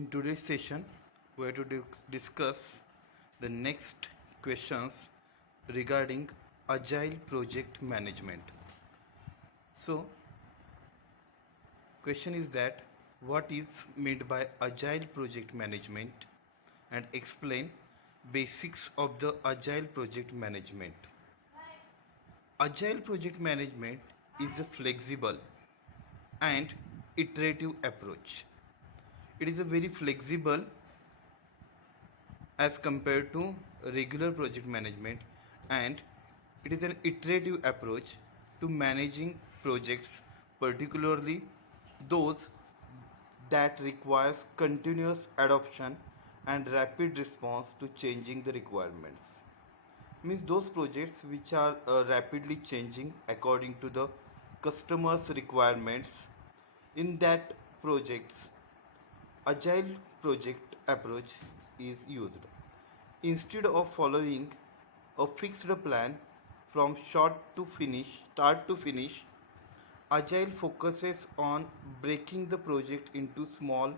In today's session, we are to discuss the next questions regarding Agile project management. So, question is that what is meant by Agile project management and explain basics of the Agile project management. Agile project management is a flexible and iterative approach. It is a very flexible as compared to regular project management, and it is an iterative approach to managing projects, particularly those that requires continuous adoption and rapid response to changing the requirements. Means those projects which are rapidly changing according to the customer's requirements. In that projects, agile project approach is used. Instead of following a fixed plan from start to finish, Agile focuses on breaking the project into small,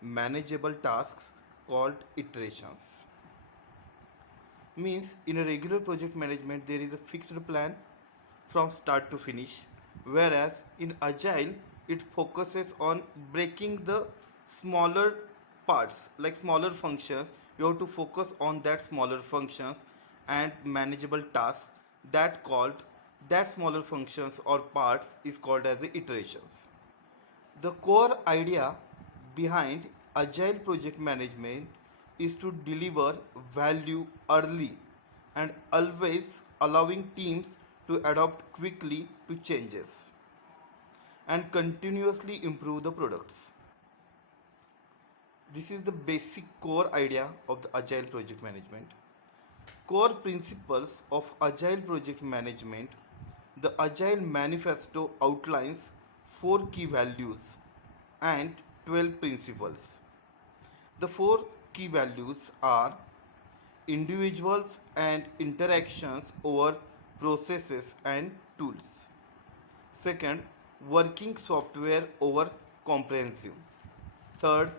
manageable tasks called iterations. Means in a regular project management, there is a fixed plan from start to finish, whereas in Agile, it focuses on breaking the smaller parts, like smaller functions. You have to focus on that smaller functions and manageable tasks that called that smaller functions or parts is called as the iterations. The core idea behind agile project management is to deliver value early and always allowing teams to adapt quickly to changes and continuously improve the products. This is the basic core idea of the agile project management. Core principles of agile project management. The agile manifesto outlines 4 key values and 12 principles. The 4 key values are individuals and interactions over processes and tools. Second, working software over comprehensive. Third,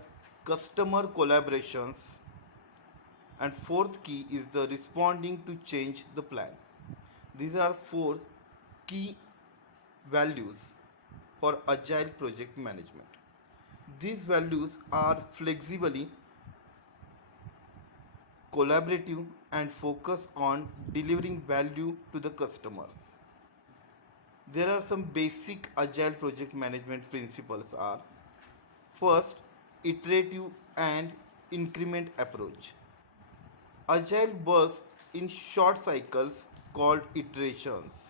customer collaborations. And fourth key is the responding to change the plan. These are 4 key values for agile project management. These values are flexibly collaborative and focus on delivering value to the customers. There are some basic agile project management principles are: first, iterative and increment approach. Agile works in short cycles called iterations.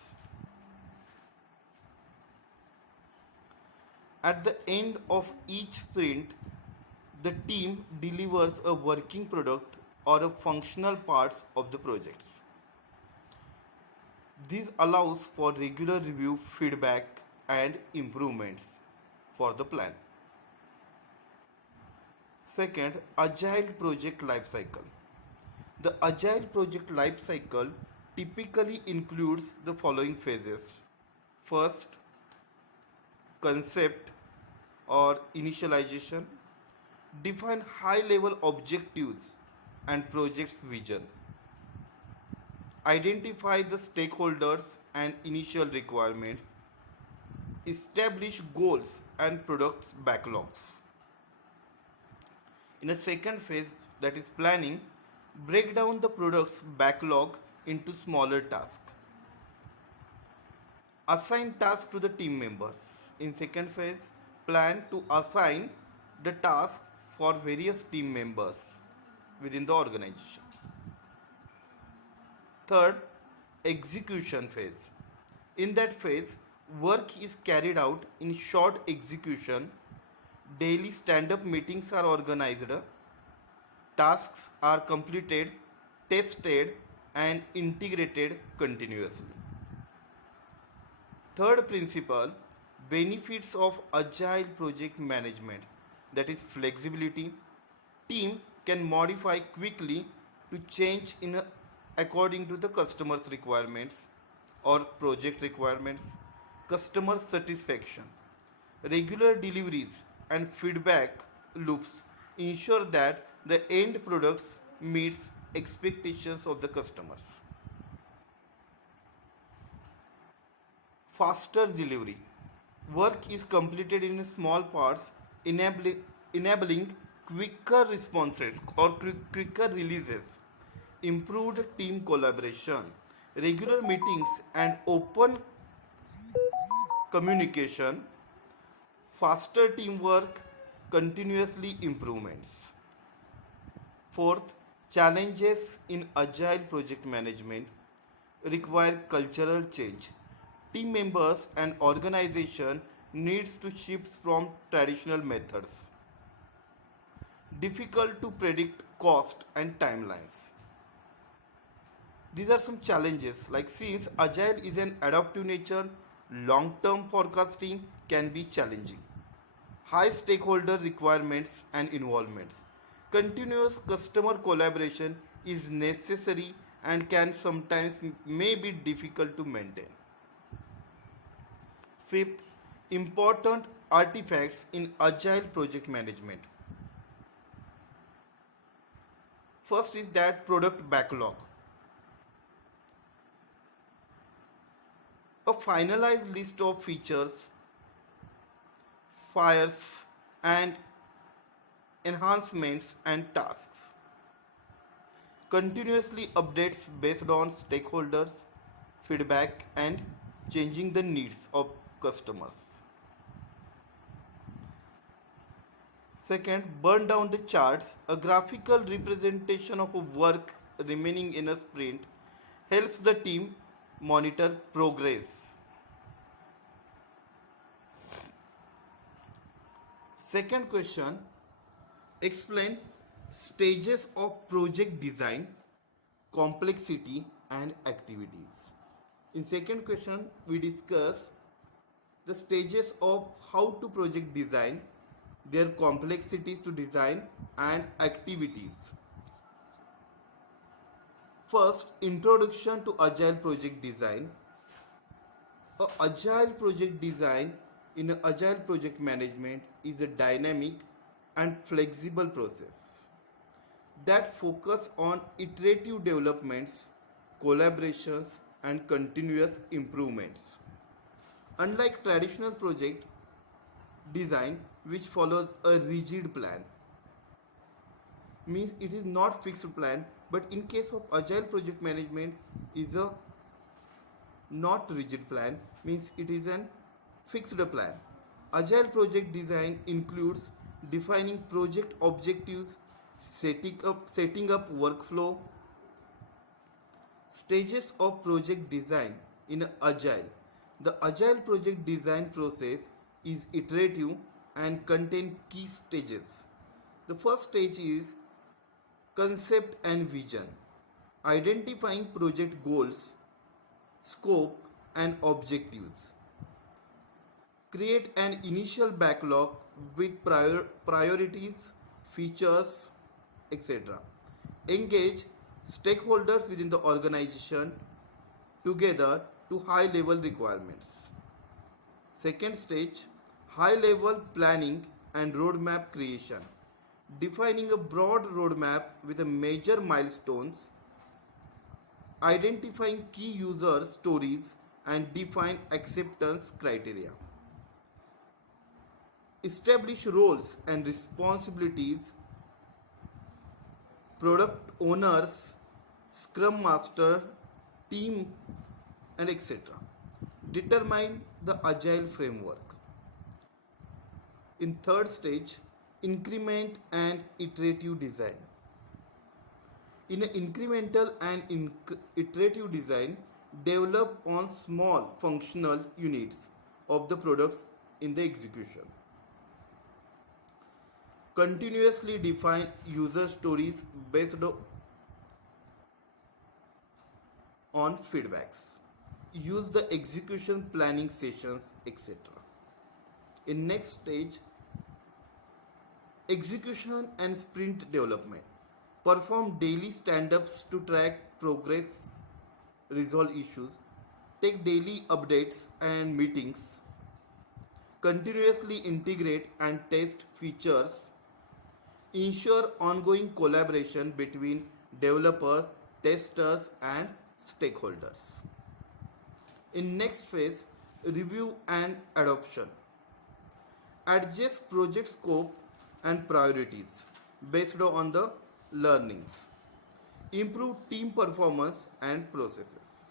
At the end of each sprint, the team delivers a working product or a functional parts of the projects. This allows for regular review, feedback, and improvements for the plan. Second, agile project lifecycle. The agile project lifecycle typically includes the following phases. First, concept or initialization. Define high level objectives and project's vision. Identify the stakeholders and initial requirements. Establish goals and products backlogs. In a second phase, that is planning, break down the product's backlog into smaller tasks. Assign tasks to the team members. In second phase, plan to assign the task for various team members within the organization. Third, execution phase. In that phase, work is carried out in short execution. Daily stand-up meetings are organized. Tasks are completed, tested, and integrated continuously. Third principle, benefits of agile project management, that is flexibility. Team can modify quickly to change according to the customer's requirements or project requirements. Customer satisfaction. Regular deliveries and feedback loops ensure that the end products meets expectations of the customers. Faster delivery. Work is completed in small parts, enabling quicker responses or quicker releases, improved team collaboration, regular meetings, and open communication, faster teamwork, continuously improvements. Fourth, challenges in agile project management require cultural change. Team members and organization needs to shift from traditional methods. Difficult to predict cost and timelines. These are some challenges like since agile is an adaptive nature, long-term forecasting can be challenging. High stakeholder requirements and involvements. Continuous customer collaboration is necessary and can sometimes may be difficult to maintain. Fifth, important artifacts in agile project management. First is that product backlog. A finalized list of features, fires, and enhancements and tasks. Continuously updates based on stakeholders, feedback, and changing the needs of customers. Second, burn down the charts. A graphical representation of a work remaining in a sprint helps the team monitor progress. Second question, explain stages of project design, complexity, and activities. In second question, we discuss the stages of how to project design, their complexities to design, and activities. First, introduction to agile project design. A agile project design in a agile project management is a dynamic and flexible process that focus on iterative developments, collaborations, and continuous improvements. Unlike traditional project design which follows a rigid plan, means it is not fixed plan, but in case of agile project management is a not rigid plan, means it is an fixed plan. Agile project design includes defining project objectives, setting up workflow. Stages of project design in agile. The agile project design process is iterative and contain key stages. The first stage is concept and vision, identifying project goals, scope, and objectives. Create an initial backlog with priorities, features, etc. Engage stakeholders within the organization together to high level requirements. Second stage, high level planning and roadmap creation. Defining a broad roadmap with a major milestones, identifying key user stories, and define acceptance criteria. Establish roles and responsibilities, product owners, scrum master, team, and etc. Determine the agile framework. In third stage, increment and iterative design. In an incremental and iterative design, develop on small functional units of the products in the execution. Continuously define user stories based on feedbacks. Use the execution planning sessions, etc. In next stage, execution and sprint development. Perform daily stand-ups to track progress, resolve issues, take daily updates and meetings, continuously integrate and test features, Ensure ongoing collaboration between developer, testers, and stakeholders. In next phase, review and adoption. Adjust project scope and priorities based on the learnings. Improve team performance and processes.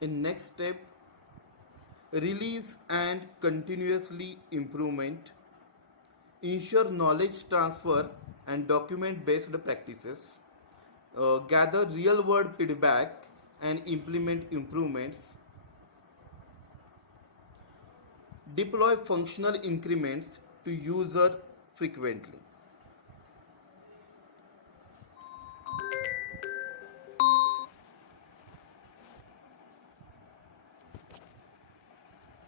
In next step, release and continuously improvement. Ensure knowledge transfer and document based practices. Gather real world feedback and implement improvements. Deploy functional increments to user frequently.